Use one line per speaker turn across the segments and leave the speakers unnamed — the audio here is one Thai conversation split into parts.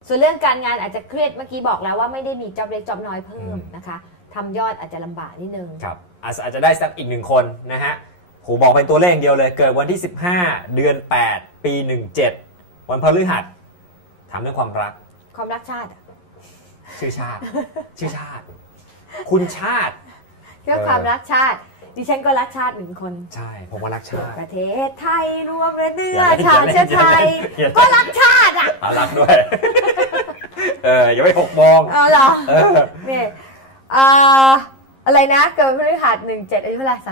ส่วนเรื่องการงานอาจจะเครียดเมื่อกี้บอกแล้วว่าไม่ได้มีจ็อบเล็กจ็อบน้อยเพิ่มนะคะทำยอดอาจจะลำบากนิดนึง
ครับอาจจะได้สักอีก1คนนะฮะโหบอกเป็นตัวเลขเดียวเลยเกิดวันที่15เดือน8ปี17วันพฤหัสถามเรื่องความรัก
ชาติ
ชื่อชาติคุณชาติ
เรื่องความรักชาติดิฉันก็รักชาติ1คน
ใช่ผมก็รักชาติ
ประเทศไทยรวมเนื้อชาติเชื้อไทยก็รักชาติ
รักด้วยอย่าไป6 โมง
เหรอเนี่ยอะไรนะเกิดวันพฤหัส17อายุเท่าไหร่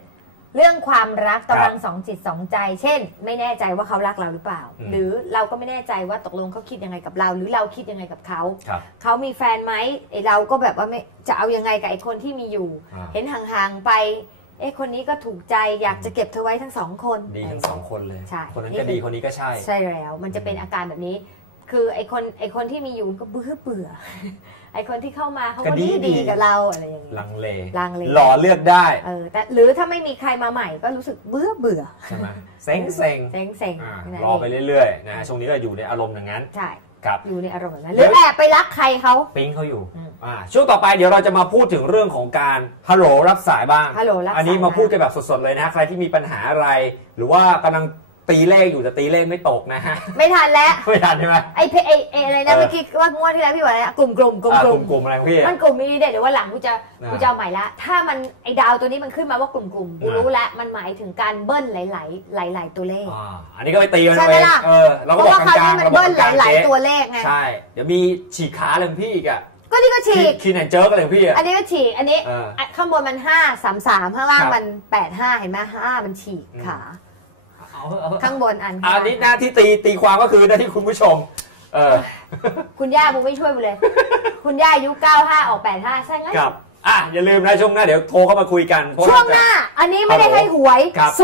37เรื่องความรักกำลัง2 จิต 2 ใจเช่นไม่แน่ใจว่าเขารักเราหรือเปล่าหรือเราก็ไม่แน่ใจว่าตกลงเขาคิดยังไงกับเราหรือเราคิดยังไงกับเขามีแฟนไหมเราก็แบบว่าไม่จะเอายังไงกับไอ้คนที่มีอยู่เห็นห่างๆไปคนนี้ก็ถูกใจอยากจะเก็บเธอไว้ทั้ง2 คน
ดีทั้ง2 คนเลย
ใช่
คนนั้นก็ดีคนนี้ก็ใช่
แล้วมันจะเป็นอาการแบบนี้คือไอ้คนที่มีอยู่ก็เบื่อไอ้คนที่เข้ามาเขาก็ดีกับเราอะไรอย่างนี้
ลังเลหล่อเลือกได้
แต่หรือถ้าไม่มีใครมาใหม่ก็รู้สึกเบื่อ
ใช่ไหมเซ็งรอไปเรื่อยๆนะช่วงนี้ก็อยู่ในอารมณ์อย่างนั้น
ใช่
ครับ
อยู่ในอารมณ์อย่างนั้นหรือแอบไปรักใครเขา
ปิ๊งเขาอยู่ช่วงต่อไปเดี๋ยวเราจะมาพูดถึงเรื่องของการฮัลโหลรับสายบ้างอันนี้มาพูดกันแบบสดๆเลยนะใครที่มีปัญหาอะไรหรือว่ากำลังตีเลขอยู่แต่ตีเลขไม่ตกนะฮะ
ไม่ทันแล้ว
ไม่ทันใช่ไหม
ไอ้อะไรนะเมื่อกี้ว่างวดที่แล้วพี่บอกอะไรกลุ่ม
อะไรพี่
มันกลุ่มนี้เดี๋ยวว่าหลังกูจะเอาใหม่ละถ้ามันไอ้ดาวตัวนี้มันขึ้นมาว่ากลุ่มกูรู้แล้วมันหมายถึงการเบิ้ลหลายตัวเลข
อันนี้ก็ไปตีกัน
ไป
เราก็บอกกลาง
ๆมันเบิ้ลหลายตัวเลขไง
ใช่เดี๋ยวมีฉีกขาเลยพี่อีกอ่ะ
ก็นี่ก็ฉีก
คีนแอนเจอร์กันเลยพี่
อันนี้ก็ฉีกอันนี้ข้างบนมัน533ข้างล่างมัน85เห็นไหม5มันฉีกขาข้างบน
อันนี้หน้าที่ตีความก็คือหน้าที่คุณผู้ชม
คุณย่าบุ้ไม่ช่วยบุเลยคุณย่าอายุ95ออก85ใช่ไหม
ครับอย่าลืมนะช่วงหน้าเดี๋ยวโทรเข้ามาคุยกัน
ช่วงหน้าอันนี้ไม่ได้ให้หวย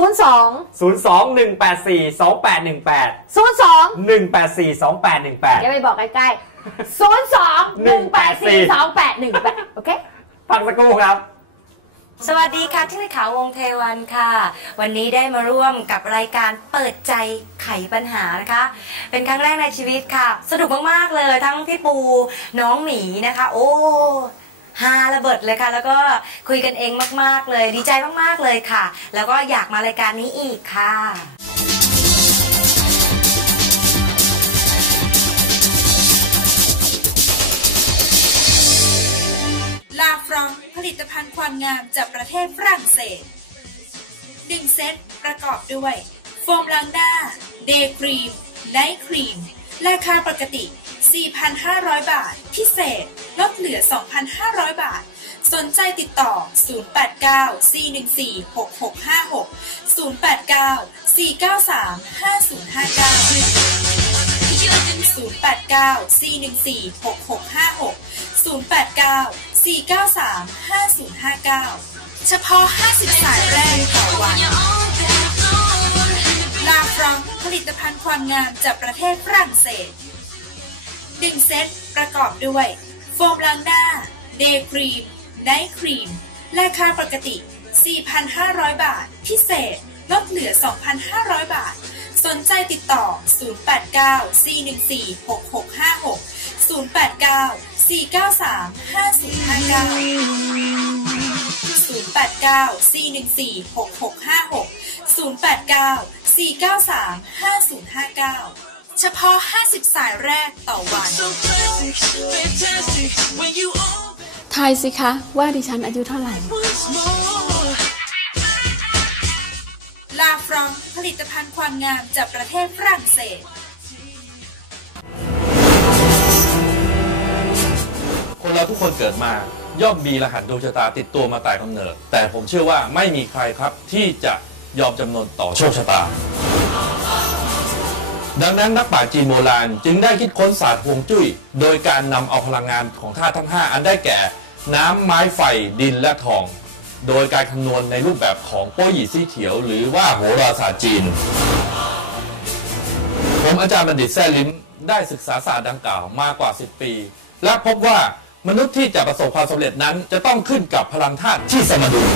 02-184-2818
อย่าไปบอกใกล้ๆ02-184-2818โอเค
พักสักครู่ครับ
สวัสดีค่ะที่เลขาวงเทวันค่ะวันนี้ได้มาร่วมกับรายการเปิดใจไขปัญหานะคะเป็นครั้งแรกในชีวิตค่ะสนุกมากๆเลยทั้งพี่ปูน้องหมีนะคะโอ้ฮาระเบิดเลยค่ะแล้วก็คุยกันเองมากๆเลยดีใจมากๆเลยค่ะแล้วก็อยากมารายการนี้อีกค่ะ
ลาฟรองผลิตภัณฑ์ความงามจากประเทศฝรั่งเศส1 เซตประกอบด้วยโฟมล้างหน้าเดย์ครีมไนท์ครีมราคาปกติ 4,500 บาทพิเศษลดเหลือ 2,500 บาทสนใจติดต่อ 089-414-6656 089-493-5059 เฉพาะ50 สายแรกต่อวันลาฟรองผลิตภัณฑ์ความงามจากประเทศฝรั่งเศส1 เซตประกอบด้วยโฟมล้างหน้าเดย์ครีมไนท์ครีมราคาปกติ 4,500 บาทพิเศษลดเหลือ 2,500 บาทสนใจติดต่อ 089-414-6656 089-493-5059 เฉพาะ50 สายแรกต่อวัน
ทายสิคะว่าดิฉันอายุเท่าไหร่
ลาฟรองผลิตภัณฑ์ความงามจากประเทศฝรั่งเศส
คนเราทุกคนเกิดมาย่อมมีรหัสดวงชะตาติดตัวมาแต่กำเนิดแต่ผมเชื่อว่าไม่มีใครครับที่จะยอมจำนนต่อโชคชะตาดังนั้นนักปราชญ์จีนโบราณจึงได้คิดค้นศาสตร์ฮวงจุ้ยโดยการนำเอาพลังงานของธาตุทั้ง5อันได้แก่น้ำไม้ไฟดินและทองโดยการคำนวณในรูปแบบของโป้หยี่ซี่เถียวหรือว่าโหราศาสตร์จีนผมอาจารย์บัณฑิตแซ่ลิ้มได้ศึกษาศาสตร์ดังกล่าวมากว่า10 ปีและพบว่ามนุษย์ที่จะประสบความสำเร็จนั้นจะต้องขึ้นกับพลังธาตุที่สมดุล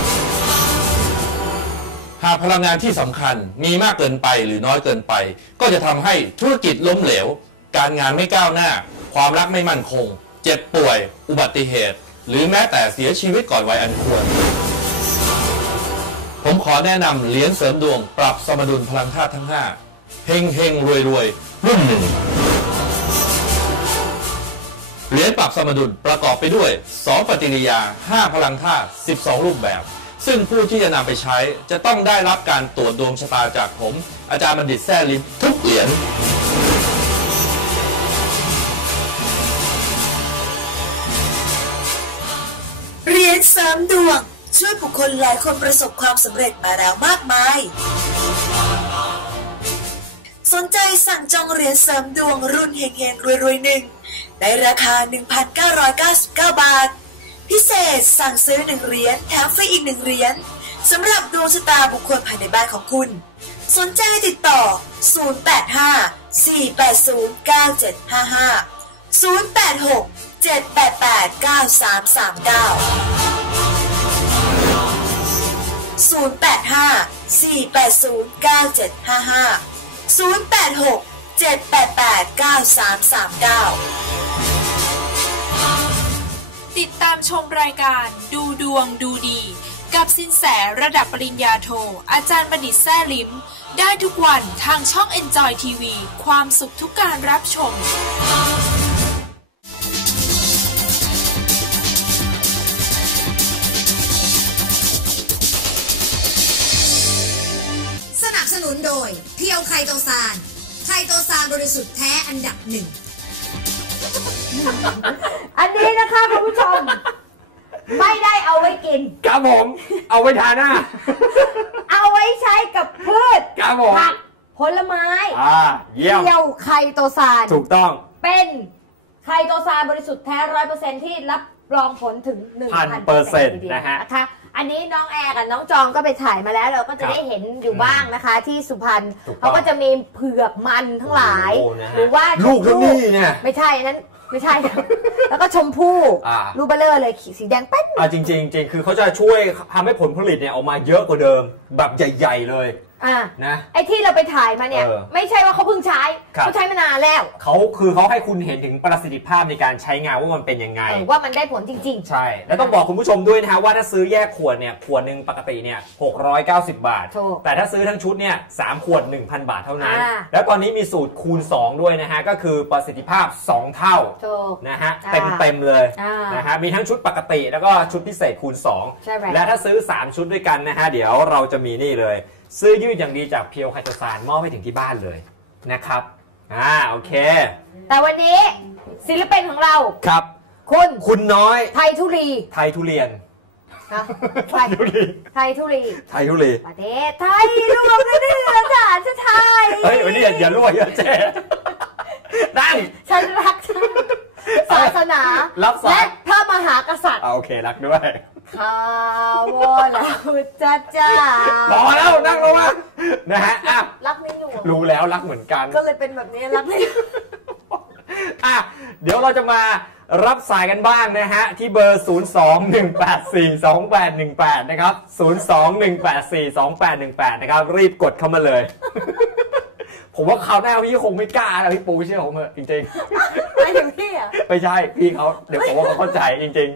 หากพลังงานที่สำคัญมีมากเกินไปหรือน้อยเกินไปก็จะทำให้ธุรกิจล้มเหลวการงานไม่ก้าวหน้าความรักไม่มั่นคง เจ็บป่วย อุบัติเหตุ หรือแม้แต่เสียชีวิตก่อนวัยอันควรผมขอแนะนำเหรียญเสริมดวงปรับสมดุลพลังธาตุทั้ง5เฮงเฮงรวยรวยรุ่นหนึ่งเหรียญปรับสมดุลประกอบไปด้วย2ปฏิกิริยา5พลังธาตุ12รูปแบบซึ่งผู้ที่จะนำไปใช้จะต้องได้รับการตรวจดวงชะตาจากผมอาจารย์บัณฑิตแซ่ลิ้มทุกเหรียญ
เหรียญเสริมดวงช่วยบุคคลหลายคนประสบความสำเร็จมาแล้วมากมายสนใจสั่งจองเหรียญเสริมดวงรุ่นเฮงเฮงรวยๆหนึ่งในราคา 1,999 บาทพิเศษสั่งซื้อ1เหรียญแถมฟรีอีก1เหรียญสำหรับดวงชะตาบุคคลภายในบ้านของคุณสนใจติดต่อ
ติดตามชมรายการดูดวงดูดีกับสินแสระดับปริญญาโทอาจารย์บัณฑิตแซ่ลิ้มได้ทุกวันทางช่อง Enjoy TV ความสุขทุกการรับชม
สนับสนุนโดยเพียวไคโตซานไคโตซานบริสุทธิ์แท้อันดับ1
อันนี้นะคะคุณผู้ชมไม่ได้เอาไว้กิน
ครับผมเอาไว้ทาหน้า
เอาไว้ใช้กับพืช
ครับผม
ผักผลไม้
เยี่ยม
เพียวไคโตซาน
ถูกต้อง
เป็นไคโตซานบริสุทธิ์แท้ 100% ที่รับรองผลถึง 1,000% นะคะอันนี้น้องแอร์กับน้องจองก็ไปถ่ายมาแล้วเราก็จะได้เห็นอยู่บ้างนะคะที่สุพรรณเขาก็จะมีเผือกมันทั้งหลายหรือว่า
ลูกนี่เนี่ย
ไม่ใช่นั้นไม่ใช่แล้วก็ชมพู่รูปเบลเลอร์เลยสีแดงเป๊ะ
จริงคือเขาจะช่วยทำให้ผลผลิตเนี่ยออกมาเยอะกว่าเดิมแบบใหญ่ๆเลยนะ
ไอ้ที่เราไปถ่ายมาเนี่ยไม่ใช่ว่าเขาเพิ่งใช้เขาใช้มานานแล้ว
เขาให้คุณเห็นถึงประสิทธิภาพในการใช้งานว่ามันเป็นยังไง
ว่ามันได้ผลจริง
ๆใช่แล้วต้องบอกคุณผู้ชมด้วยนะฮะว่าถ้าซื้อแยกขวดเนี่ยขวดหนึ่งปกติเนี่ย690 บาทแต่ถ้าซื้อทั้งชุดเนี่ย3ขวด 1,000 บาทเท่านั้นแล้วตอนนี้มีสูตรคูณ2ด้วยนะฮะก็คือประสิทธิภาพ2เท่านะฮะเต็มเลยนะฮะมีทั้งชุดปกติแล้วก็ชุดพิเศษคูณ2และถ้าซื้อ3ชุดด้วยกันนะฮะเดี๋ยวเราจะมีนี่เลยเสื้อยืดอย่างดีจากเพียวไคโตซานมอบให้ถึงที่บ้านเลยนะครับโอเค
แต่วันนี้ศิลปินของเรา
ครับคุณน้อย
ไทยทุรี
ไทยทุเรียน
ไทยทุรีไทยทุรีประเทศไทยรวมเนื้อชาติไทย
เฮ้ยวันนี้อย่ารั่วอย่าเจ๊นั่ง
ฉันรักศาสนาและพระมหากษัตริย์
โอเครักด้วย
ข้าวแล้วจ้า
พอแล้วนั่งลงมานะฮะ
รักไม่หนู
รู้แล้วรักเหมือนกัน
ก็เลยเป็นแบบนี้รักไม่
เดี๋ยวเราจะมารับสายกันบ้างนะฮะที่เบอร์ 021842818 นะครับ 021842818 นะครับรีบกดเข้ามาเลยผมว่าคราวหน้าพี่คงไม่กล้านะพี่ปูเชื่อผมเถอะจริง
ๆไม่ถึงพี่อ่ะ
ไม่ใช่พี่เขาเดี๋ยวผมว่าเขาเข้าใจจริง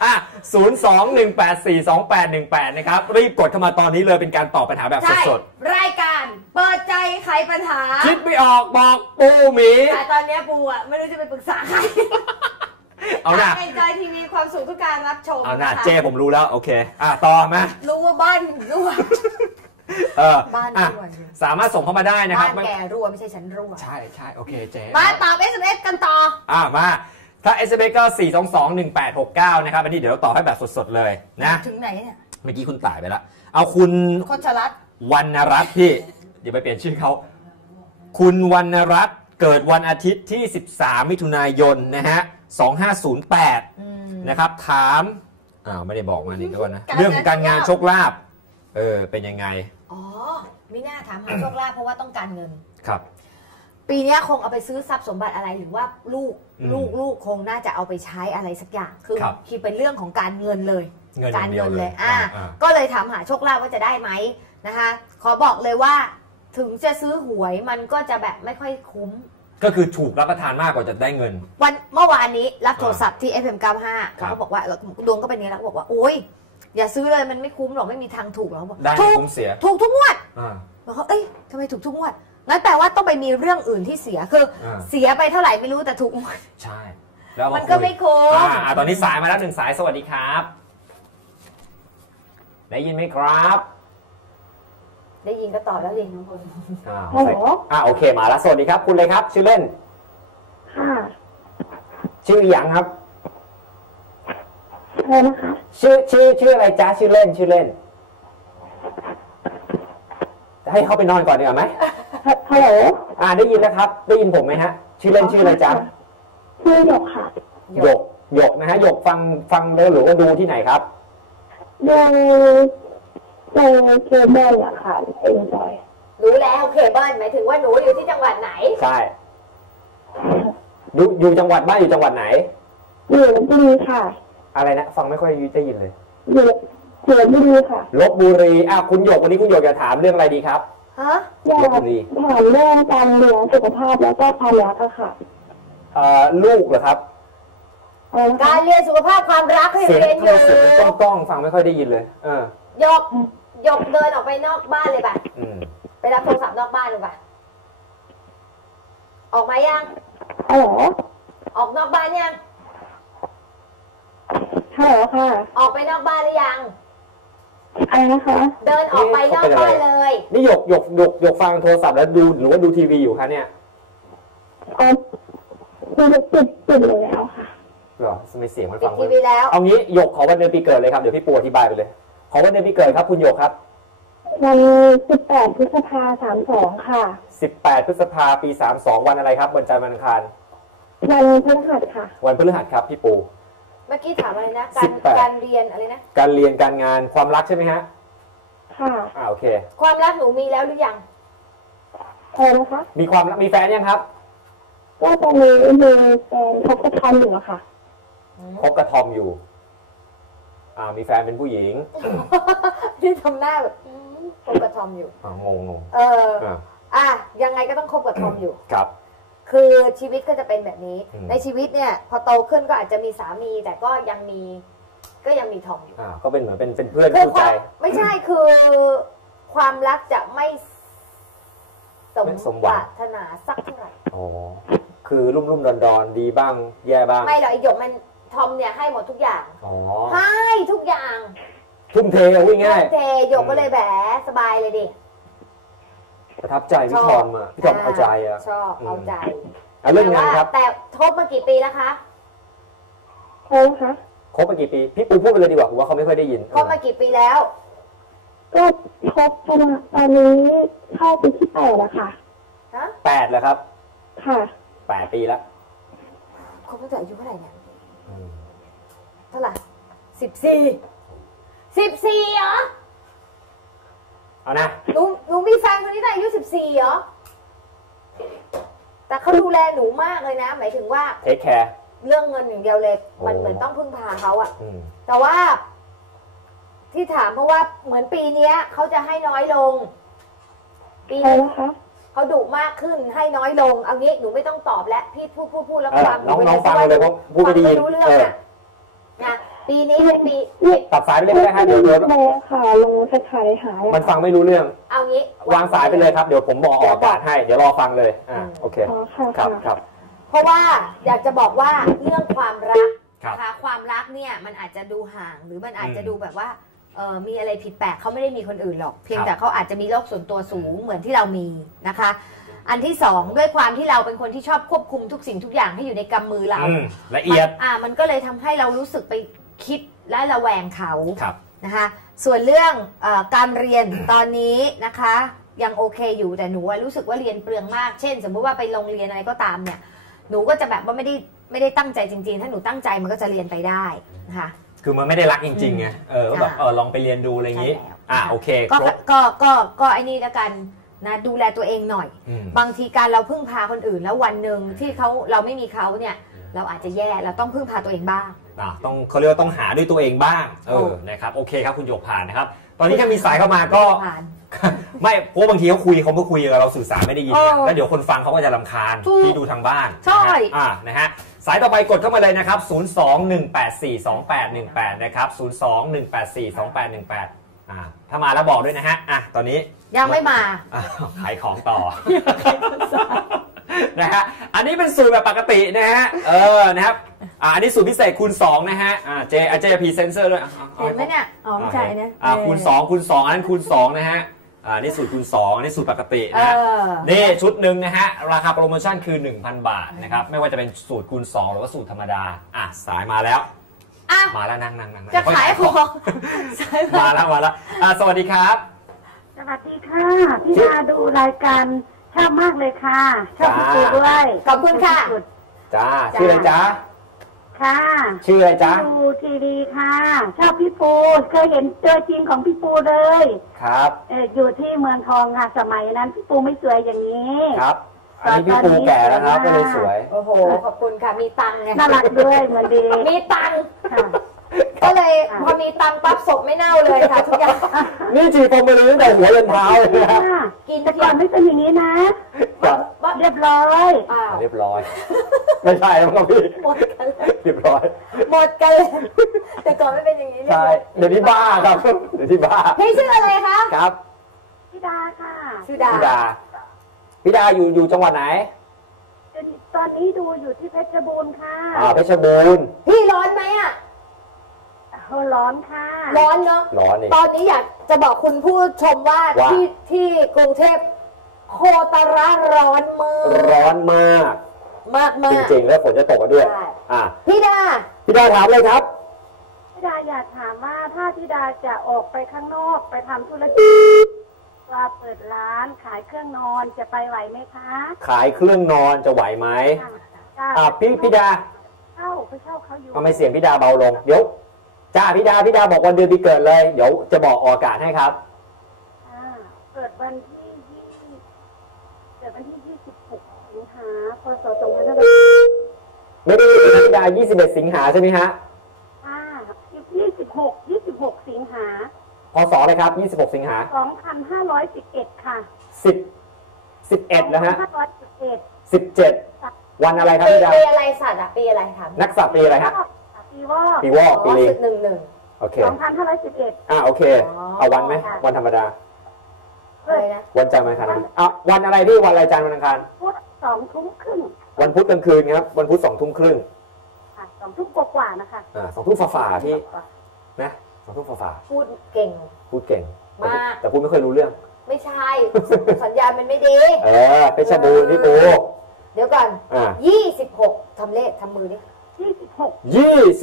ๆ021842818 นะครับรีบกดเข้ามาตอนนี้เลยเป็นการตอบปัญหาแบบสด
ๆรายการเปิดใจไขปัญหา
คิดไม่ออกบอกปูหมี
แต่ตอนนี้ปูอ่ะไม่รู้จะไปปรึกษาใคร
เอาหน้า
เอ็นจอยทีวีความสุขทุกการรับชม
เอาหน้าเจ้ผมรู้แล้วโอเคต่อมา
รู้ว่าบ้านรั่วบ้านรั่ว
สามารถส่งเข้ามาได้นะครับ
บ้านแกรั่วไม่ใช่ฉันรั่ว
ใช่โอเคเจ๊
มาตอบ SMS กันต่อ
มาถ้า SMS ก็4221869นะครับอันนี้เดี๋ยวเราต่อให้แบบสดๆเลยนะ
ถึงไหนเนี่ย
เมื่อกี้คุณต่ายไปแล้วเอาคุณ
โคชรัตน์
วรรณรัตน์พี่เดี๋ยวไปเปลี่ยนชื่อเขาคุณวรรณรัตน์เกิดวันอาทิตย์ที่13มิถุนายนนะฮะ2508นะครับถามไม่ได้บอกมานี่ก่อนนะเรื่องของการงานโชคลาภเป็นยังไง
ไม่น่าถามหาโชคลาภเพราะว่าต้องการเงิน
ครับ
ปีนี้คงเอาไปซื้อทรัพย์สมบัติอะไรหรือว่าลูกคงน่าจะเอาไปใช้อะไรสักอย่างคือเป็นเรื่องของการเงินเลยการเงินเลยก็เลยถามหาโชคลาภว่าจะได้ไหมนะคะขอบอกเลยว่าถึงจะซื้อหวยมันก็จะแบบไม่ค่อยคุ้ม
ก็คือถูกรับประทานมากกว่าจะได้เงิน
เมื่อวานนี้รับโทรศัพท์ที่ FM95 เขาบอกว่าดวงก็เป็นนี้แล้วบอกว่าโอ๊ยอย่าซื้อเลยมันไม่คุ้มหรอกไม่มีทางถูกหรอกบอก
ได้คุ้มเสีย
ถูกทุกงวดบอกเขาทำไมถูกทุกงวดงั้นแปลว่าต้องไปมีเรื่องอื่นที่เสียคือเสียไปเท่าไหร่ไม่รู้แต่ถูกงวด
ใช่แล้ว
มันก็ไม่คุ้ม
ตอนนี้สายมาแล้ว1 สายสวัสดีครับได้ยินไหมครับ
ได้ยินก็ตอบแล้วดิน้องคน
โอเคมาแล้วสวัสดีครับคุณเลยครับชื่อเล่น
ค่ะ
ชื่อหยังครับอะไรนะคะชื่ออะไรจ๊ะชื่อเล่นจะให้เขาไปนอนก่อนดีกว่าไหม
ฮัลโหล
ได้ยินแล้วครับได้ยินผมไหมฮะชื่อเล่นชื่ออะไรจ๊ะ
ชื่อหยกค่ะ
หยกนะฮะหยกฟังเลยหรือว่าดูที่ไหนครับ
ดูในเคเบิลอะค่ะเอ็นจอย
รู้แล้วเคเบิลหมายถึงว่าหนูอยู่ที่จังหวัดไหน
ใช่อยู่จังหวัดบ้านอยู่จังหวัดไหน
อยู่ลพบุรีค่ะ
อะไรนะฟังไม่ค่อยได้ยินเลย
อยู่ลพบุรีค่ะ
ลพบุรีคุณหยกวันนี้คุณหยกจะถามเรื่องอะไรดีครับ
อยากถามเรื่องการเลี้ยงสุขภาพแล้วก็ความรักค่ะ
ลูกเหรอครับ
การเรียนสุขภาพความรักให้เรียนอยู่
ต้องฟังไม่ค่อยได้ยินเลย
ยกเดินออกไปนอกบ้านเลยป่ะไปรับโทรศัพท์นอกบ้านเลยป่ะออกมายังออกนอกบ้านยัง
ค่ะ
ออกไปนอกบ้านหรือยัง
อะไรนะคะ
เดินออกไปนอกบ้านเลย
นี่หยกฟังโทรศัพท์แล้วดูหรือว่าดูทีวีอยู่คะเนี่ย
ปิดเลยแล้วค่ะ
หรอไม่เสียงมันฟัง
ทีวีแล้ว
เอางี้หยกขอวันเดือนปีเกิดเลยครับเดี๋ยวพี่ปูอธิบายไปเลยขอวันเดือนปีเกิดครับคุณหยกครับ
วัน18 พฤษภาคม 32ค่ะ
18 พฤษภาคม ปี 32วันอะไรครับวันจันทร์วันอังคาร
วันพฤหัสค่ะ
วันพฤหัสครับพี่ปู
เมื่อกี้ถามอะไรนะการเรียนอะไรนะ
การเรียนการงานความรักใช่ไหมฮะ
ค่ะ
โอเค
ความรักหนูมีแล้วหรือยัง
นะคะ
มีแฟนยังครับ
ก็ตอนนี้มีแฟนคบกระทอมอยู่ค่ะ
คบกระทอมอยู่มีแฟนเป็นผู้หญิง
ที่ทำหน้าแบบคบกระทอมอยู่
งง
ยังไงก็ต้องคบกระทอมอยู่
ครับ
คือชีวิตก็จะเป็นแบบนี้ในชีวิตเนี่ยพอโตขึ้นก็อาจจะมีสามีแต่ก็ยังมีทอมอยู่
ก็เป็นเหมือนเป็นเพื่อนคู่ใจ
ไม่ใช่คือความรักจะไม่สมปรารถนาสักเท่าไหร่
คือรุ่มดอนดีบ้างแย่บ้าง
ไม่หรอกไอ้หยกมันทอมเนี่ยให้หมดทุกอย่างให้ทุกอย่าง
ทุ่มเทง่าย
ทุ่มเทหยกก็เลยแบบสบายเลยดิ
ประทับใจพี่ทอมพี่ทอมเอาใจ
ชอบเอาใจ
เรื่องงานครับ
แต่คบมากี่ปีแล้วคะ
คะ
คบมากี่ปีพี่ปูพูดไปเลยดีกว่าผมว่าเขาไม่ค่อยได้ยิน
คบมากี่ปีแล้ว
ก็คบกันตอนนี้เข้าปีที่8แล้วค่ะ
8แล้วครับ
ค่ะ
8 ปีแล้ว
คบตั้งแต่อายุเท่าไหร่เนี่ยเท่าไหร่14เหรอ
เอานะ
หนูมีแฟนคนนี้ตั้งอายุ14เหรอแต่เขาดูแลหนูมากเลยนะหมายถึงว่า
เทคแคร์
เรื่องเงินอย่างเดียวเลยมันเหมือนต้องพึ่งพาเขาอะแต่ว่าที่ถามเพราะว่าเหมือนปีนี้เขาจะให้น้อยลงปีนี้เขาดุมากขึ้นให้น้อยลงเอางี้หนูไม่ต้องตอบแล้วพี่พูดแล้วความ
น้องฟังเลยเพราะพูดไม่ดี
รู้เรื่องนะปีนี้ปี
ตัดสายไปเลยได้ฮะเดี๋ยว
ค่ะลงสถายหาย
มันฟังไม่รู้เรื่อง
เอางี้
วางสายไปเลยครับเดี๋ยวผมบอกออกอากาศให้เดี๋ยวรอฟังเลยโอเคครับ
เพราะว่าอยากจะบอกว่าเรื่องความรักนะคะความรักเนี่ยมันอาจจะดูห่างหรือมันอาจจะดูแบบว่ามีอะไรผิดแปลกเขาไม่ได้มีคนอื่นหรอกเพียงแต่เขาอาจจะมีโลกส่วนตัวสูงเหมือนที่เรามีนะคะอันที่สองด้วยความที่เราเป็นคนที่ชอบควบคุมทุกสิ่งทุกอย่างให้อยู่ในกำมือเรา
ละเอียด
มันก็เลยทำให้เรารู้สึกไปคิดและระแวงเขานะคะส่วนเรื่องการเรียนตอนนี้นะคะยังโอเคอยู่แต่หนูรู้สึกว่าเรียนเปลืองมากเช่นสมมติว่าไปโรงเรียนอะไรก็ตามเนี่ยหนูก็จะแบบว่าไม่ได้ตั้งใจจริงๆถ้าหนูตั้งใจมันก็จะเรียนไปได้นะคะ
คือมันไม่ได้รักจริงๆไงก็แบบลองไปเรียนดูอะไรอย่างนี้โอเค
ก็ไอ้นี่แล้วกันนะดูแลตัวเองหน่อยบางทีการเราพึ่งพาคนอื่นแล้ววันหนึ่งที่เราไม่มีเขาเนี่ยเราอาจจะแย่เราต้องพึ่งพาตัวเองบ้าง
ต้องเขาเรียกว่าต้องหาด้วยตัวเองบ้างนะครับโอเคครับคุณหยกผ่านนะครับตอนนี้ถ้ามีสายเข้ามาก็ไม่เพราะบางทีเขาก็คุยกับเราสื่อสารไม่ได้ยินแล้วเดี๋ยวคนฟังเขาก็จะรำคาญที่ดูทางบ้าน
ใช่
นะฮะสายต่อไปกดเข้ามาเลยนะครับ021842818นะครับ021842818ถ้ามาแล้วบอกด้วยนะฮะตอนนี้
ยังไม่มา
ขายของต่อนะฮะอันนี้เป็นสูตรแบบปกตินะฮะนะครับอันนี้สูตรพิเศษคูณ2นะฮะเจพรีเซนเซอร์ด้วย
เห็นไหมเนี่ยไม่ใช่เนี่ย
คูณ2อันนั้นคูณ2นะฮะนี่สูตรคูณ2นี่สูตรปกตินะนี่ชุดหนึ่งนะฮะราคาโปรโมชั่นคือ 1,000 บาทนะครับไม่ว่าจะเป็นสูตรคูณ2หรือว่าสูตรธรรมดาสายมาแล้วมาแล้วนั่ง
จะขายของ
มาแล้วสวัสดีครับ
สวัสดีค่ะพี่ดาดูรายการชอบมากเลยค่ะชอบพี่ปูด้วย
ขอบคุณค่ะ
จ้าชื่ออะไรจ้า
ค่ะ
ชื่ออะไรจ้า
ดูทีวีค่ะชอบพี่ปูเคยเห็นตัวจริงของพี่ปูเลย
ครับ
อยู่ที่เมืองทองค่ะสมัยนั้นพี่ปูไม่สวยอย่างนี้
ครับอันนี้พี่ปูแก่แล้วครับก็เลยสวย
โอ้โหขอบคุณค่ะมีตังค์ไง
น่ารักด้วยเหมือนดี
มีตังค์ก็เลยพอมีตังค์ปั๊บศพไม่เน่าเลยค่ะทุกอย่าง
นี่จีบผมมาเลยตั้งแต่หัวจนเท้าเลยนะ
กินแต่ก่อนไม่เป็นอย่างนี้นะเรียบร้อย
เรียบร้อยไม่ใช่ครับพี่เรียบร้อย
หมดกันเลยแต่ก่อนไม่เป็นอย่างนี้
ใช่เดี๋ยวนี้บ้าครับเดี๋ยวนี้บ้า
พี่ชื่ออะไรคะ
ครับ
พี่ดาค่ะ
ชื่อดา
พี่ดาอยู่จังหวัดไหน
ตอนนี้ดูอยู่ที่เพชรบูรณ์ค่ะ
เพชรบูรณ์
พี่ร้อนไหม
ร้อนค่ะ
ร้อนเนาะ
ร้อน
ตอนนี้อยากจะบอกคุณผู้ชมว่าที่กรุงเทพโคตรร้อนมาก
จริงๆแล้วฝนจะตกมาด้วย
พี่ดา
ถามเลยครับ
พี่ดาอยากถามว่าถ้าพี่ดาจะออกไปข้างนอกไปทำธุรกิจว่าเปิดร้านขายเครื่องนอนจะไปไหวไหมคะ
ขายเครื่องนอนจะไหวไหมพี่ดา
ไปเช่าเขาอยู่
ทำไมเสียงพี่ดาเบาลงเดี๋ยวจ้าพี่ดาบอกวันเดือนปีเกิดเลยเดี๋ยวจะบอกอากาศให้ครับ
เกิดวันที่26 สิงหาพศ2500
ไม่ได้พี่ดา21 สิงหาใช่ไหมฮะ
26 สิงหา
พศอะไรครับ26 สิงหา
2511ค่ะ
11แล้วฮะ17วันอะไรครับพี่ดา
ปีอะไรสัตว์ปีอะไรถาม
นักสัตว์ปีอะไรฮะปีวอกปีลิงโอเค
2511
โอเคเอาวันไหมวันธรรมดาวันจันทร์วันอังคารวันอะไรพี่วันอะไรจันทร์วันอังคาร
พุธ2 ทุ่มครึ่ง
วันพุธกลางคืนครับวันพุธ2 ทุ่มครึ่ง
2 ทุ่มกว่าๆนะคะ
2 ทุ่มฝ่าพี่นะ2 ทุ่มฝ่า
พูดเก่ง
มากแต่พูดไม่ค่อยรู้เรื่อง
ไม่ใช่สัญญาณมันไม่ดี
เพชรบูรณ์พี่ปู
เดี๋ยวก่อน26ทำเลขทำมือดิ
26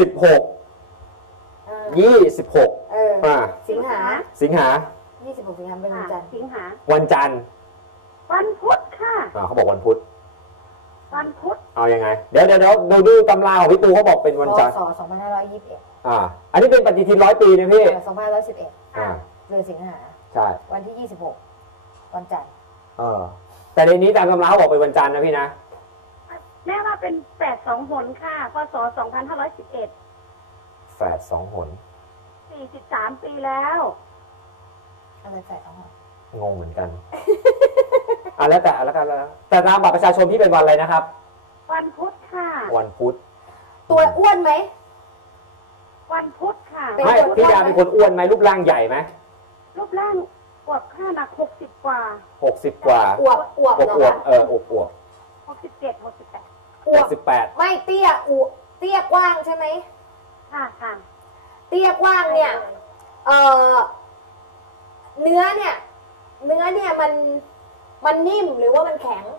สิงหา
26สิงหา
เป็นวันจันทร์
วันจันทร์
วันพุธค่ะ
เขาบอกวันพุธเอายังไงเดี๋ยวดูตำราของพี่ปูเขาบอกเป็นวันจันทร์
2521
อันนี้เป็นปฏิทิน100 ปีนะพี่
2511เดือนสิงหา
ใช่
วันที่26วันจันทร์
แต่ในนี้ตามตำราเขาบอกเป็นวันจันทร์นะพี่นะ
แม่ว่าเป็น8 2 หนค่ะพศ2511
แฝด2 หน
43 ปีแล้ว
อะไรแฝด2 หน
งงเหมือนกันแล้วแต่ตามบัตรประชาชนพี่เป็นวันอะไรนะครับ
วันพุธค่ะ
วันพุธ
ตัวอ้วนไหม
วันพุธค่ะ
ไม่พี่ดาเป็นคนอ้วนไหมรูปร่างใหญ่ไหม
รูปร่างอวบค่าหนัก60 กว่า
60 กว่า
อวบ
อวบ
67
68
ไม่เตี้ยกว้างใช่ไหม
ค่ะ
เตี้ยกว้างเนี่ยเนื้อเนี่ยมันนิ่มหรือว่ามันแข็ง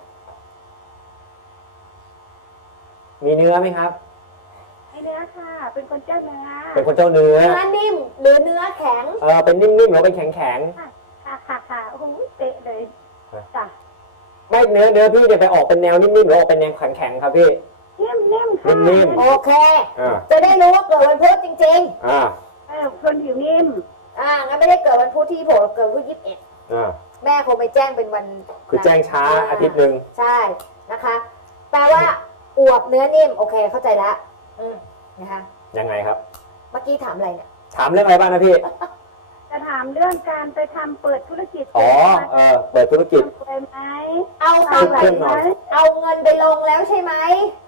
มีเนื้อไหมครับ
มีเนื้อค่ะเป็นคนเจ้าเนื้อ
นิ่มหรือเนื้อแข็ง
เป็นนิ่มๆหรือเป็นแข็ง
ค่ะโอ้โหเตะเลยจ้ะ
ไม่เนื้อพี่จะไปออกเป็นแนวนิ่มๆหรือออกเป็นแนวแข็งครับพี่
นิ่มค่ะ
นิ่ม
โอเคจะได้รู้ว่าเกิดวันพุธจริง
ๆคนผิวนิ่ม
งั้นไม่ได้เกิดวันพุธที่ผมเกิดวันที่21แม่คงไปแจ้งเป็นวัน
คือแจ้งช้าอาทิตย์นึง
ใช่นะคะแปลว่าอวบเนื้อนิ่มโอเคเข้าใจแล้วนะคะ
ยังไงครับ
เมื่อกี้ถามอะไรเนี่ย
ถามเรื่องอะไรบ้างนะพี่
จจะถามเรื่องการไปทำเปิดธุรกิจ
อ๋อเปิดธุรกิจ
เลยไหม
เอาเงินไปลงแล้วใช่ไหม